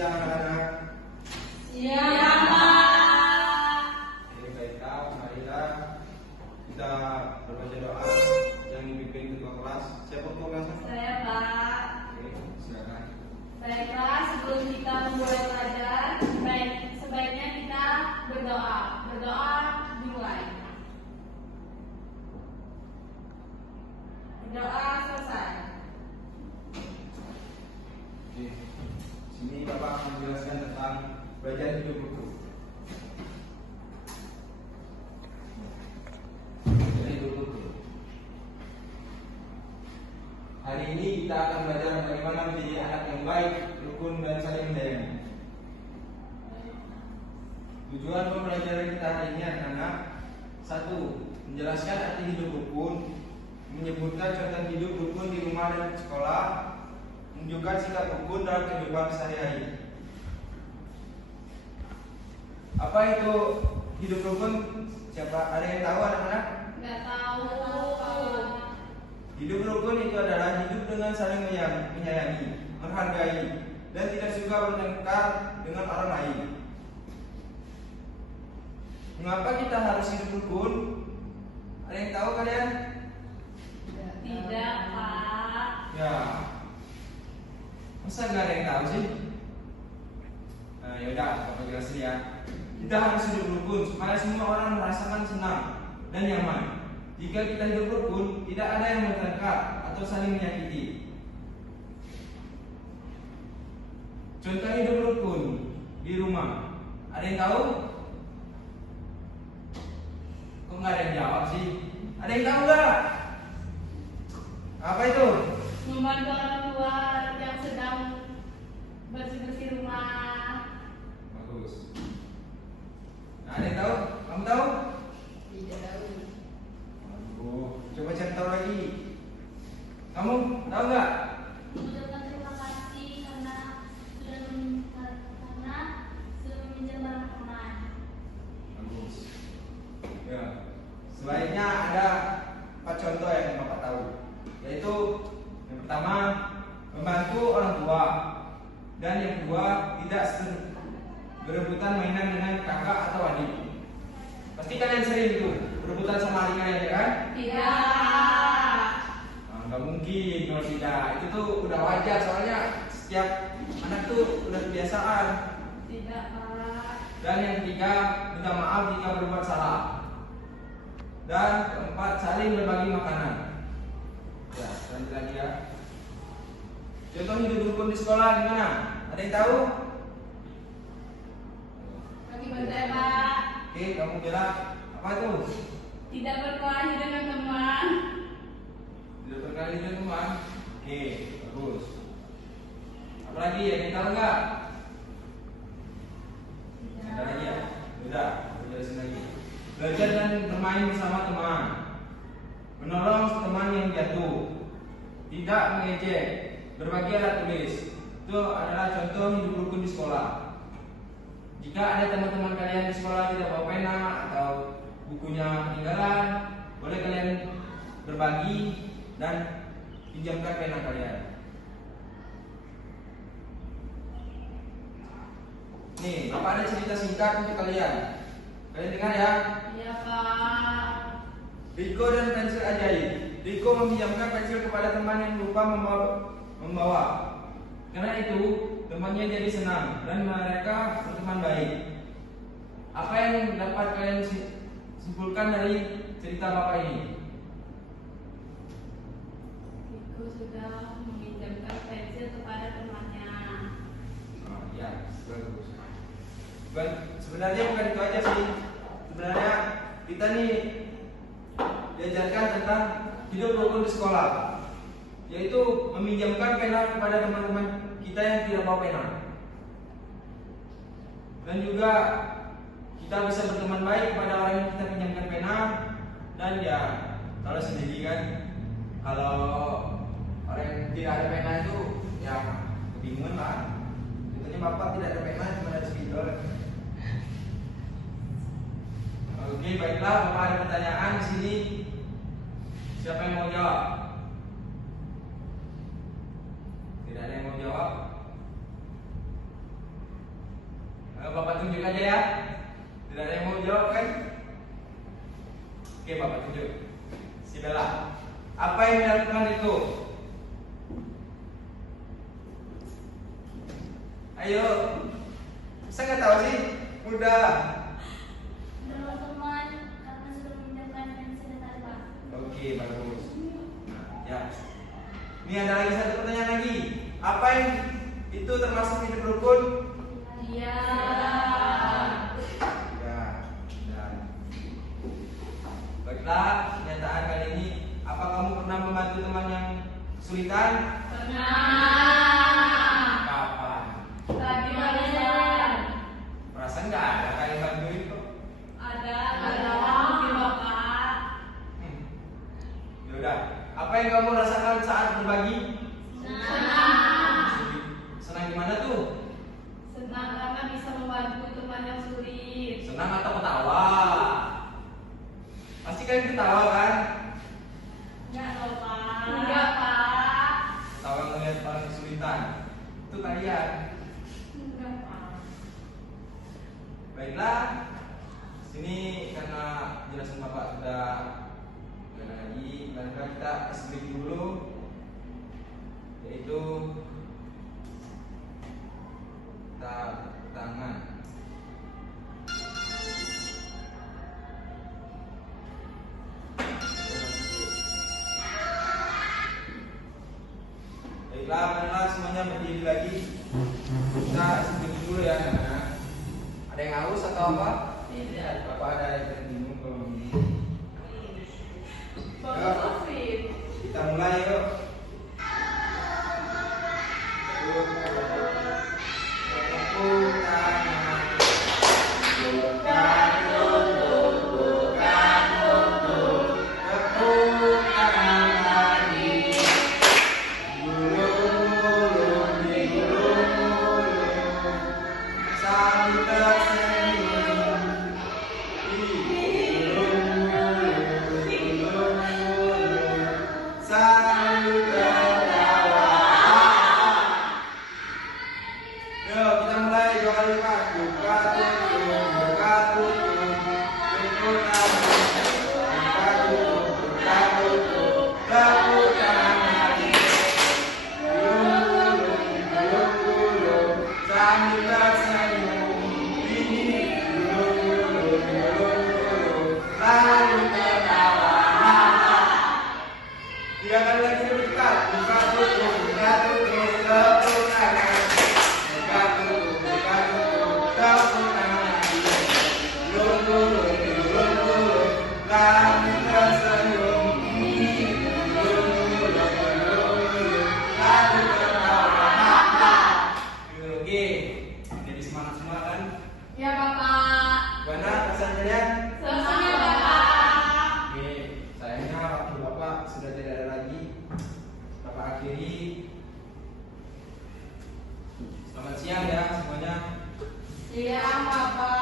siang anak-anak. Siang, Pak. Oke, baiklah, marilah kita berbaca doa yang dipimpin ketua kelas. Siapa ketua kelasnya? Saya, Pak. Oke, silakan. Baiklah, sebelum kita memulai belajar, sebaiknya kita berdoa. Berdoa dimulai. Berdoa selesai. Oke, sini Bapak akan menjelaskan tentang belajar hidup rukun. Belajar hidup rukun. Hari ini kita akan belajar bagaimana menjadi anak yang baik, rukun dan saling menyayangi. Tujuan pembelajaran kita hari ini anak-anak: 1. Menjelaskan arti hidup rukun, menyebutkan contoh hidup rukun di rumah dan sekolah, menunjukkan sikap rukun dalam kehidupan sehari-hari. Apa itu hidup rukun? Siapa? Ada yang tahu anak-anak? Nggak tahu. Hidup rukun itu adalah hidup dengan saling menyayangi, menghargai, dan tidak suka bertengkar dengan orang lain. Mengapa kita harus hidup rukun? Ada yang tahu kalian? Tidak, Pak. Ya, masa nggak ada yang tahu sih? Nah, yaudah, Bapak jelasin ya. Kita harus hidup rukun supaya semua orang merasakan senang dan nyaman. Jika kita hidup rukun, tidak ada yang bertengkar atau saling menyakiti. Contoh hidup rukun di rumah, ada yang tahu? Kok nggak ada yang jawab sih? Ada yang tahu nggak? Apa itu? Membantu orang tua yang sedang bersih-bersih rumah. Bagus. Nah, ada yang tahu? Kamu tahu? Tidak tahu. Aduh, coba cari tahu lagi. Kamu tahu nggak? Mengucapkan terima kasih karena sudah meminjam barang teman. Bagus. Ya. Sebaiknya ada 4 contoh yang Bapak tahu. Yaitu yang pertama, membantu orang tua, dan yang kedua, tidak berebutan mainan dengan kakak atau adik. Pasti kalian sering itu berebutan sama adik kalian, ya kan? Tidak. Nah, nggak mungkin kalau tidak. Itu tuh udah wajar, soalnya setiap anak tuh udah kebiasaan. Tidak, Pak. Dan yang ketiga, minta maaf jika berbuat salah. Dan keempat, saling berbagi makanan. Ya, lanjut lagi ya. Contoh hidup rukun di sekolah gimana? Ada yang tahu? Bagi saya, Pak. Oke, kamu bilang apa itu? Tidak berkelahi dengan teman. Tidak berkali dengan teman. Oke, bagus. Apalagi ya, kita tahu nggak? Ada lagi ya? Udah, aku jelasin lagi. Belajar dan bermain bersama teman, menolong teman yang jatuh, tidak mengejek, berbagi alat tulis. Itu adalah contoh hidup rukun di sekolah. Jika ada teman-teman kalian di sekolah tidak bawa pena atau bukunya ketinggalan, boleh kalian berbagi dan pinjamkan pena kalian. Nih, Bapak ada cerita singkat untuk kalian. Kalian dengar ya? Iya, Pak. Riko dan pensil ajaib. Riko meminjamkan pensil kepada teman yang lupa membawa. Karena itu, temannya jadi senang dan mereka berteman baik. Apa yang dapat kalian simpulkan dari cerita Bapak ini? Riko sudah meminjamkan pensil kepada temannya. Oh, ya, bagus. Sebenarnya bukan itu aja sih. Sebenarnya kita nih diajarkan tentang hidup rukun di sekolah, yaitu meminjamkan pena kepada teman-teman kita yang tidak bawa pena. Dan juga kita bisa berteman baik kepada orang yang kita pinjamkan pena. Dan ya, kalau sendiri kan, kalau orang yang tidak ada pena itu ya kebingungan lah. Contohnya Bapak tidak ada pena, cuma ada spidol. Oke, baiklah, Bapak ada pertanyaan di sini. Siapa yang mau jawab? Tidak ada yang mau jawab? Apa yang dilakukan itu? Ayo. Saya nggak tahu sih. Mudah. Menolong teman karena sudah meminjamkan pensil dan pulpen. Oke, bagus. Nah, ya. Ini ada lagi satu pertanyaan lagi. Apa yang itu termasuk hidup rukun? Iya. Ya. Dan baiklah, kenyataan kali ini, apa kamu pernah membantu teman yang kesulitan? Pernah. Kapan? Tadi barusan. Perasaan nggak ada kayak bantuin kok. Ada mungkin Bapak. Ya udah. Apa yang kamu rasakan saat berbagi? Senang. Senang gimana tuh? Senang karena bisa membantu teman yang sulit. Senang atau ketawa? Pasti kalian ketawa kan? Enggak loh, Pak. Enggak, Pak. Ketawa ngeliat orang kesulitan. Itu kalian. Enggak, Pak. Baiklah. Sini karena jelasan Bapak sudah gak ada lagi, maka kita break dulu. Yaitu kita tangan. Baiklah, marilah semuanya berdiri lagi. Kita break dulu ya, anak-anak. Ada yang haus atau apa? Tidak. Bapak ada yang minum kalau ini. Bapak Sofit. Kita mulai yuk. Ya, Bapak. Gimana rasanya? Semuanya, Bapak. Oke, sayangnya waktu Bapak sudah tidak ada lagi. Bapak akhiri. Selamat siang ya semuanya. Siang, Bapak.